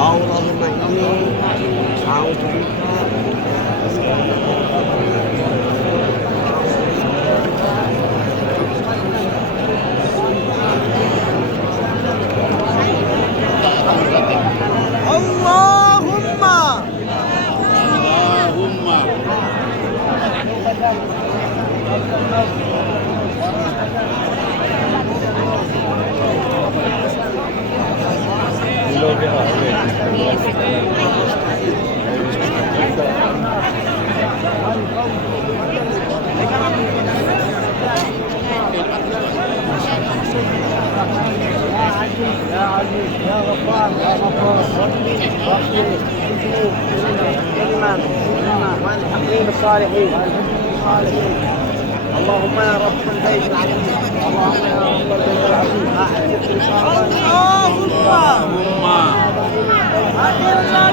اللهم إني أعوذ بك اللهم يا عزيز يا غفار يا غفار والحقين الصالحين اللهم يا رب البيت العظيم اللهم يا رب البيت العظيم اللهم